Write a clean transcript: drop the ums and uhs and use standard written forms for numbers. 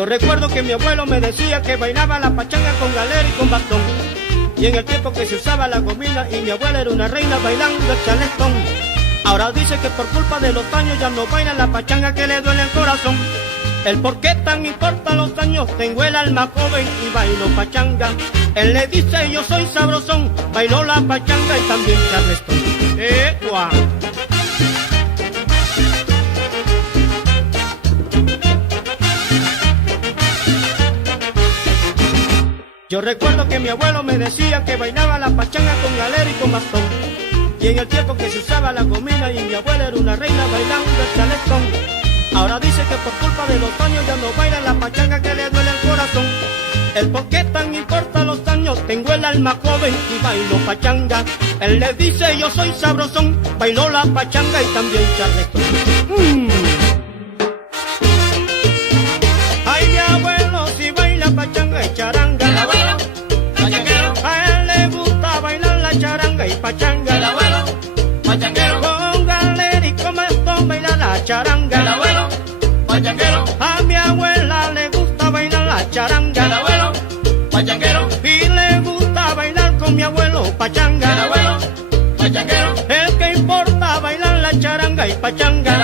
Yo recuerdo que mi abuelo me decía que bailaba la pachanga con galera y con bastón. Y en el tiempo que se usaba la gomina y mi abuela era una reina bailando el charleston. Ahora dice que por culpa de los años ya no baila la pachanga, que le duele el corazón. El por qué tan importan los años, tengo el alma joven y bailo pachanga. Él le dice yo soy sabrosón, bailo la pachanga y también charleston. ¡Ecua! Yo recuerdo que mi abuelo me decía que bailaba la pachanga con galera y con bastón. Y en el tiempo que se usaba la gomina y mi abuela era una reina bailando el charleston. Ahora dice que por culpa de los años ya no baila la pachanga, que le duele el corazón. El por qué tan importa los años, tengo el alma joven y bailo pachanga. Él le dice yo soy sabrosón, bailo la pachanga y también charleston. Ay, mi abuelo si baila pachanga y charanga. El abuelo, pachanguero. A él le gusta bailar la charanga y pachanga. El abuelo, pachanguero. Con galera y con bastón baila la charanga. El abuelo, pachanguero. A mi abuela le gusta bailar la charanga. El abuelo, pachanguero. Y le gusta bailar con mi abuelo pachanga. El abuelo, pachanguero. El que importa bailar la charanga y pachanga.